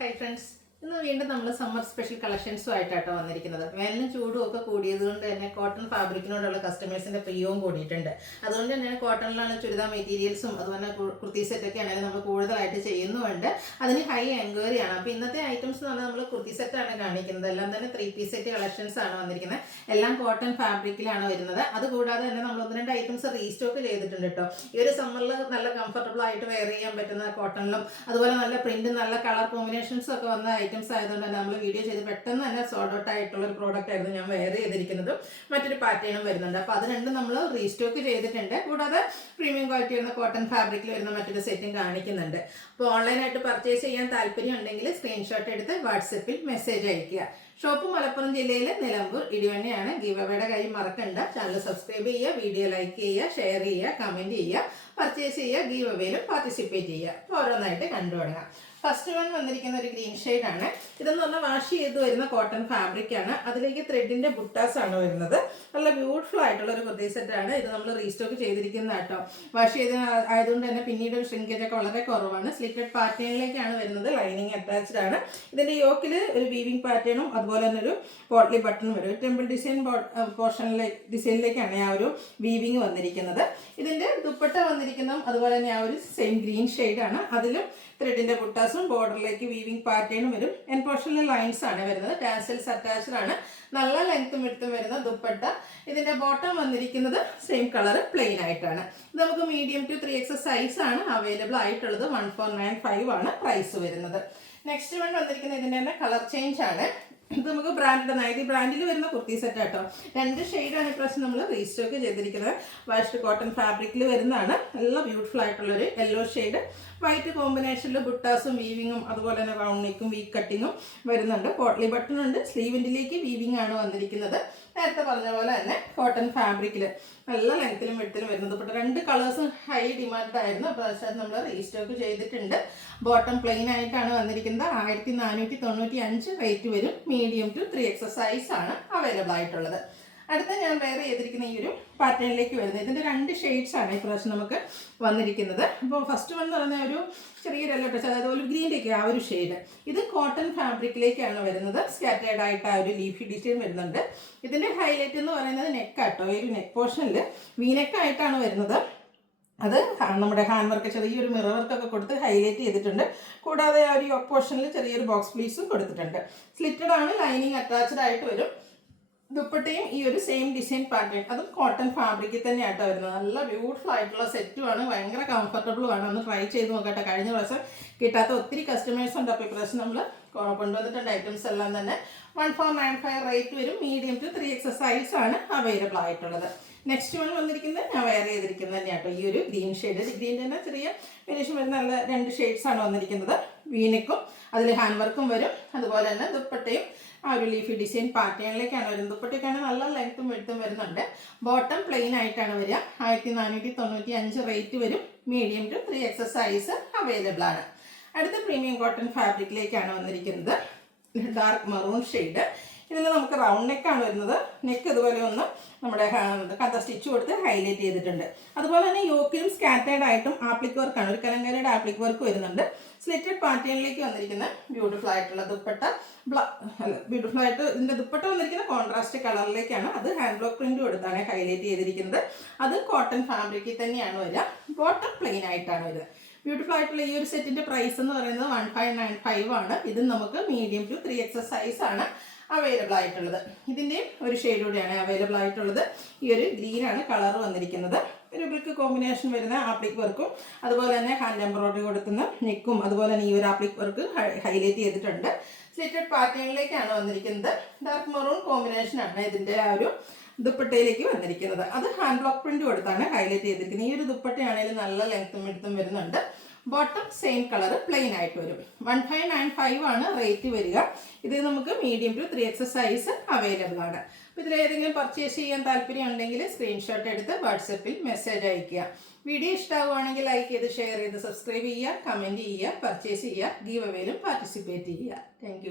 Hi friends. ഇന്ന് വീണ്ടും നമ്മൾ സമ്മർ സ്പെഷ്യൽ കളക്ഷൻസുമായിട്ടാണ് വന്നിരിക്കുന്നത്. വേനലും ചൂടും ഒക്കെ കൂടിയതുകൊണ്ട് തന്നെ കോട്ടൺ ഫാബ്രിക്കിനോടുള്ള കസ്റ്റമേഴ്സിന്റെ പ്രിയവും കൂടിയിട്ടുണ്ട്. അതുകൊണ്ട് തന്നെയാണ് കോട്ടണിലാണ് ചുരിദാർ മെറ്റീരിയൽസും അതുപോലെ കുർത്തി സെറ്റൊക്കെ ആണെങ്കിലും നമ്മൾ കൂടുതലായിട്ട് ചെയ്യുന്നുമുണ്ട്. അതിന് ഹൈ എൻക്വയറി ആണ്. അപ്പോൾ ഇന്നത്തെ ഐറ്റംസ് എന്ന് പറഞ്ഞാൽ നമ്മൾ കുർത്തി സെറ്റാണ് കാണിക്കുന്നത്. എല്ലാം തന്നെ 3 പീസ് സെറ്റ് കളക്ഷൻസ് ആണ് വന്നിരിക്കുന്നത്. എല്ലാം കോട്ടൺ ഫാബ്രിക്കിലാണ് വരുന്നത്. അതുകൂടാതെ തന്നെ നമ്മൾ 1-2 ഐറ്റംസ് റീസ്റ്റോക്ക് ചെയ്തിട്ടുണ്ട് കേട്ടോ. ഈ ഒരു സമ്മറിൽ നല്ല കംഫർട്ടബിൾ ആയിട്ട് വെയർ ചെയ്യാൻ പറ്റുന്ന കോട്ടണിലും അതുപോലെ നല്ല പ്രിന്റും നല്ല കളർ കോമ്പിനേഷൻസും ഒക്കെ വന്ന ഐറ്റംസ് ആയതുകൊണ്ട് തന്നെ നമ്മൾ വീഡിയോ ചെയ്ത് പെട്ടെന്ന് തന്നെ സോൾഡ് ഔട്ട് ആയിട്ടുള്ള ഒരു പ്രോഡക്റ്റ് ആയിരുന്നു ഞാൻ വെയർ ചെയ്തിരിക്കുന്നത്. മറ്റൊരു പാറ്റേണും വരുന്നുണ്ട്. അപ്പോൾ അത് രണ്ടും നമ്മൾ റീസ്റ്റോക്ക് ചെയ്തിട്ടുണ്ട്. കൂടാതെ പ്രീമിയം ക്വാളിറ്റി വരുന്ന കോട്ടൺ ഫാബ്രിക്കിൽ വരുന്ന മറ്റൊരു സെറ്റും കാണിക്കുന്നുണ്ട്. അപ്പോൾ ഓൺലൈനായിട്ട് പർച്ചേസ് ചെയ്യാൻ താല്പര്യം ഉണ്ടെങ്കിൽ സ്ക്രീൻഷോട്ട് എടുത്ത് വാട്സപ്പിൽ മെസ്സേജ് അയയ്ക്കുക. ഷോപ്പ് മലപ്പുറം ജില്ലയിലെ നിലമ്പൂർ ഇടിവണ്ണയാണ്. ഗീവ് അവയുടെ കാര്യം മറക്കണ്ട. ചാനൽ സബ്സ്ക്രൈബ് ചെയ്യുക, വീഡിയോ ലൈക്ക് ചെയ്യുക, ഷെയർ ചെയ്യുക, കമൻറ്റ് ചെയ്യുക, പർച്ചേസ് ചെയ്യുക, ഗീവ് അവയിലും പാർട്ടിസിപ്പേറ്റ് ചെയ്യുക. ഓരോന്നായിട്ട് കണ്ടു തുടങ്ങാം. ഫസ്റ്റ് വൺ വന്നിരിക്കുന്ന ഒരു ഗ്രീൻ ഷെയ്ഡാണ്. ഇതെന്ന് പറഞ്ഞാൽ വാഷ് ചെയ്ത് വരുന്ന കോട്ടൺ ഫാബ്രിക് ആണ്. അതിലേക്ക് ത്രെഡിന്റെ ബുട്ടാസ് ആണ് വരുന്നത്. നല്ല ബ്യൂട്ടിഫുൾ ആയിട്ടുള്ള ഒരു കുർത്തി സെറ്റാണ്. ഇത് നമ്മൾ റീസ്റ്റോക്ക് ചെയ്തിരിക്കുന്ന കേട്ടോ. വാഷ് ചെയ്ത് ആയതുകൊണ്ട് തന്നെ പിന്നീട് ഷ്രിങ്കേജ് ഒക്കെ വളരെ കുറവാണ്. സ്ലിറ്റഡ് പാറ്റേണിലേക്കാണ് വരുന്നത്. ലൈനിങ് അറ്റാച്ച്ഡ് ആണ്. ഇതിന്റെ യോക്കിൽ ഒരു വീവിംഗ് പാറ്റേണും അതുപോലെ തന്നെ ഒരു പോട്ട്ലി ബട്ടണും വരും. ടെമ്പിൾ ഡിസൈൻ ഡിസൈനിലേക്കാണ് ആ ഒരു വീവിങ് വന്നിരിക്കുന്നത്. ഇതിന്റെ ദുപ്പട്ട വന്നിരിക്കുന്നതും അതുപോലെ തന്നെ ആ ഒരു സെയിം ഗ്രീൻ ഷെയ്ഡാണ്. അതിലും ത്രെഡിന്റെ ബുട്ടാസും ബോർഡറിലേക്ക് വീവിംഗ് പാറ്റേണും വരും. എൻ പോർഷനിലെ ലൈൻസ് ആണ് വരുന്നത്. ടാസൽസ് അറ്റാച്ച്ഡ് ആണ്. നല്ല ലെങ്ത്തും എടുത്തും വരുന്ന ദുപ്പട്ട. ഇതിന്റെ ബോട്ടം വന്നിരിക്കുന്നത് സെയിം കളർ പ്ലെയിൻ ആയിട്ടാണ്. ഇത് നമുക്ക് മീഡിയം ടു 3XS സൈസ് ആണ് അവൈലബിൾ ആയിട്ടുള്ളത്. 1495 ആണ് പ്രൈസ് വരുന്നത്. നെക്സ്റ്റ് വൺ വന്നിരിക്കുന്നത് ഇതിന്റെ തന്നെ കളർ ചേഞ്ച് ആണ്. ഇത് നമുക്ക് ബ്രാൻഡ് നൈറ്റി ബ്രാൻഡിൽ വരുന്ന കുർത്തി സെറ്റ് ആട്ടോ. 2 ഷെയ്ഡാണ് ഇപ്രാവശ്യം നമ്മൾ റീസ്റ്റോക്ക് ചെയ്തിരിക്കുന്നത്. വാഷ്ഡ് കോട്ടൺ ഫാബ്രിക്കിൽ വരുന്നതാണ്. നല്ല ബ്യൂട്ടിഫുൾ ആയിട്ടുള്ളൊരു യെല്ലോ ഷെയ്ഡ് വൈറ്റ് കോമ്പിനേഷനിൽ ബുട്ടാസും വീവിങ്ങും അതുപോലെ തന്നെ റൗണ്ട് നെക്കും വീ കട്ടിങ്ങും വരുന്നുണ്ട്. പോട്ട്ലി ബട്ടൺ ഉണ്ട്. സ്ലീവിൻ്റിലേക്ക് വീവിംഗ് ആണ് വന്നിരിക്കുന്നത്. നേരത്തെ പറഞ്ഞ പോലെ തന്നെ കോട്ടൺ ഫാബ്രിക്കിൽ നല്ല ലെങ്ത്തിലും വെട്ടിലും വരുന്നത്. ഇപ്പോൾ 2 കളേഴ്സും ഹൈ ഡിമാൻഡ് ആയിരുന്നു. അപ്പോൾ അത് നമ്മൾ റീസ്റ്റോക്ക് ചെയ്തിട്ടുണ്ട്. ബോട്ടം പ്ലെയിൻ ആയിട്ടാണ് വന്നിരിക്കുന്നത്. 1495 റേറ്റ് വരും. മീഡിയം ടു 3XS സൈസ് ആണ് അവൈലബിൾ ആയിട്ടുള്ളത്. അടുത്ത ഞാൻ വെയർ ചെയ്തിരിക്കുന്ന ഈ ഒരു പാറ്റേണിലേക്ക് വരുന്നത്. ഇതിൻ്റെ 2 ഷെയ്ഡ്സ് ആണ് ഇപ്രാവശ്യം നമുക്ക് വന്നിരിക്കുന്നത്. അപ്പോൾ ഫസ്റ്റ് വൺ എന്ന് പറഞ്ഞാൽ ഒരു ചെറിയൊരു യെല്ലോ ടച്ച്, അതായത് ഒരു ഗ്രീനിലേക്ക് ആ ഒരു ഷെയ്ഡ്. ഇത് കോട്ടൺ ഫാബ്രിക്കിലേക്കാണ് വരുന്നത്. സ്കാറ്റേർഡ് ആയിട്ട് ആ ഒരു ലീഫി ഡിസൈൻ വരുന്നുണ്ട്. ഇതിൻ്റെ ഹൈലൈറ്റ് എന്ന് പറയുന്നത് നെക്കാട്ടോ. ഈ ഒരു നെക്ക് പോർഷനിൽ വീനെക്കായിട്ടാണ് വരുന്നത്. അത് നമ്മുടെ ഹാൻഡ് വർക്ക് ചെറിയൊരു മിറർ വർക്കൊക്കെ കൊടുത്ത് ഹൈലൈറ്റ് ചെയ്തിട്ടുണ്ട്. കൂടാതെ ആ ഒരു യോക്ക് പോർഷനിൽ ചെറിയൊരു ബോക്സ് പ്ലീസും കൊടുത്തിട്ടുണ്ട്. സ്ലിറ്റഡ് ആണ്. ലൈനിങ് അറ്റാച്ച്ഡ് ആയിട്ട് വരും. ദുപ്പട്ടയും ഈ ഒരു സെയിം ഡിസൈൻ പാറ്റേൺ, അതും കോട്ടൺ ഫാബ്രിക്കിൽ തന്നെയാട്ടോ വരുന്നത്. നല്ല ബ്യൂട്ടിഫുൾ ആയിട്ടുള്ള സെറ്റുമാണ്. ഭയങ്കര കംഫർട്ടബിളും ആണ്. ഒന്ന് ട്രൈ ചെയ്ത് നോക്കട്ടെ. കഴിഞ്ഞ പ്രാവശ്യം കിട്ടാത്ത ഒത്തിരി കസ്റ്റമേഴ്സ് ഉണ്ട്. അപ്പോൾ ഇപ്രാവശ്യം നമ്മൾ കൊണ്ടുവന്നിട്ടുണ്ട് ഐറ്റംസ് എല്ലാം തന്നെ. 1495 റേറ്റ് വരും. മീഡിയം ടു 3XS സൈസ് ആണ് അവൈലബിൾ ആയിട്ടുള്ളത്. നെക്സ്റ്റ് വൺ വന്നിരിക്കുന്നത് ഞാൻ വെയർ ചെയ്തിരിക്കുന്നത് തന്നെയാട്ടോ. ഈ ഒരു ഗ്രീൻ ഷെയ്ഡ്. ഗ്രീൻ തന്നെ ചെറിയ വേരിയേഷൻ വരുന്ന നല്ല 2 ഷെയ്ഡ്സ് ആണ് വന്നിരിക്കുന്നത്. വീനെക്കും അതിൽ ഹാൻഡ് വർക്കും വരും. അതുപോലെ തന്നെ ദുപ്പട്ടയും ആ ഒരു ലീഫി ഡിസൈൻ പാറ്റേണിലേക്കാണ് വരുന്നത്. ദുപ്പട്ടയ്ക്കാണ് നല്ല ലെങ്ത്തും വെടുത്തും വരുന്നുണ്ട്. ബോട്ടം പ്ലെയിൻ ആയിട്ടാണ് വരിക. 1495 റേറ്റ് വരും. Medium to 3XS size available ആണ്. അടുത്ത പ്രീമിയം കോട്ടൺ ഫാബ്രിക്കിലേക്കാണ് വന്നിരിക്കുന്നത്. Dark maroon shade. ഇതിൽ നമുക്ക് റൗണ്ട് നെക്കാണ് വരുന്നത്. നെക്ക് ഇതുപോലെ ഒന്ന് നമ്മുടെ കഥ സ്റ്റിച്ച് കൊടുത്ത് ഹൈലൈറ്റ് ചെയ്തിട്ടുണ്ട്. അതുപോലെ തന്നെ യോക്കിലും സ്കാറ്റേർഡ് ആയിട്ടും ആപ്ലിക് വർക്കാണ്. ഒരു കലങ്കാരിയുടെ ആപ്ലിക് വർക്ക് വരുന്നുണ്ട്. സ്ലിറ്റഡ് പാറ്റേണിലേക്ക് വന്നിരിക്കുന്ന ബ്യൂട്ടിഫുൾ ആയിട്ടുള്ള ദുപ്പട്ട. ബ്യൂട്ടിഫുൾ ആയിട്ട് ഇതിൻ്റെ ദുപ്പട്ട വന്നിരിക്കുന്ന കോൺട്രാസ്റ്റ് കളറിലേക്കാണ്. അത് ഹാൻഡ് ബ്ലോക്ക് പ്രിന്റ് കൊടുത്താണ് ഹൈലൈറ്റ് ചെയ്തിരിക്കുന്നത്. അത് കോട്ടൺ ഫാബ്രിക്കിൽ തന്നെയാണ് വരിക. ബോട്ടം പ്ലെയിൻ ആയിട്ടാണ് വരിക. ബ്യൂട്ടിഫുൾ ആയിട്ടുള്ള ഈ ഒരു സെറ്റിന്റെ പ്രൈസ് എന്ന് പറയുന്നത് 1595 ആണ്. ഇത് നമുക്ക് മീഡിയം ടു 3XS സൈസ് ആണ് അവൈലബിൾ ആയിട്ടുള്ളത്. ഇതിൻ്റെയും ഒരു ഷെയ്ഡ് കൂടിയാണ് അവൈലബിൾ ആയിട്ടുള്ളത്. ഈ ഒരു ഗ്രീനാണ് കളർ വന്നിരിക്കുന്നത്. ഒരു ബ്രിക്ക് കോമ്പിനേഷൻ വരുന്ന ആപ്ലിക് വർക്കും അതുപോലെ തന്നെ ഹാൻഡ് എംബ്രോയിഡറി കൊടുക്കുന്ന നെക്കും അതുപോലെ തന്നെ ഈ ഒരു ആപ്ലിക് വർക്ക് ഹൈലൈറ്റ് ചെയ്തിട്ടുണ്ട്. സ്ലിറ്റഡ് പാറ്റേണിലേക്കാണ് വന്നിരിക്കുന്നത്. ഡാർക്ക് മെറൂൺ കോമ്പിനേഷൻ ആണ് ഇതിൻ്റെ ആ ഒരു ദുപ്പട്ടയിലേക്ക് വന്നിരിക്കുന്നത്. അത് ഹാൻഡ് ബ്ലോക്ക് പ്രിന്റ് കൊടുത്താണ് ഹൈലൈറ്റ് ചെയ്തിരിക്കുന്നത്. ഈ ഒരു ദുപ്പട്ടയാണെങ്കിലും നല്ല ലെങ്ത്തും എടുത്തും വരുന്നുണ്ട്. ബോട്ടം സെയിം കളർ പ്ലെയിൻ ആയിട്ട് വരും. 1595 ആണ് റേറ്റ് വരിക. ഇത് നമുക്ക് medium to 3XS size available ആണ്. അപ്പോൾ ഇതിലേതെങ്കിലും പർച്ചേസ് ചെയ്യാൻ താല്പര്യം ഉണ്ടെങ്കിൽ സ്ക്രീൻഷോട്ട് എടുത്ത് വാട്സപ്പിൽ മെസ്സേജ് അയയ്ക്കുക. വീഡിയോ ഇഷ്ടമാവുകയാണെങ്കിൽ ലൈക്ക് ചെയ്ത് ഷെയർ ചെയ്ത് സബ്സ്ക്രൈബ് ചെയ്യുക, കമൻറ്റ് ചെയ്യുക, പർച്ചേസ് ചെയ്യുക, ഗീവ് അവേയിലും പാർട്ടിസിപ്പേറ്റ് ചെയ്യുക. താങ്ക്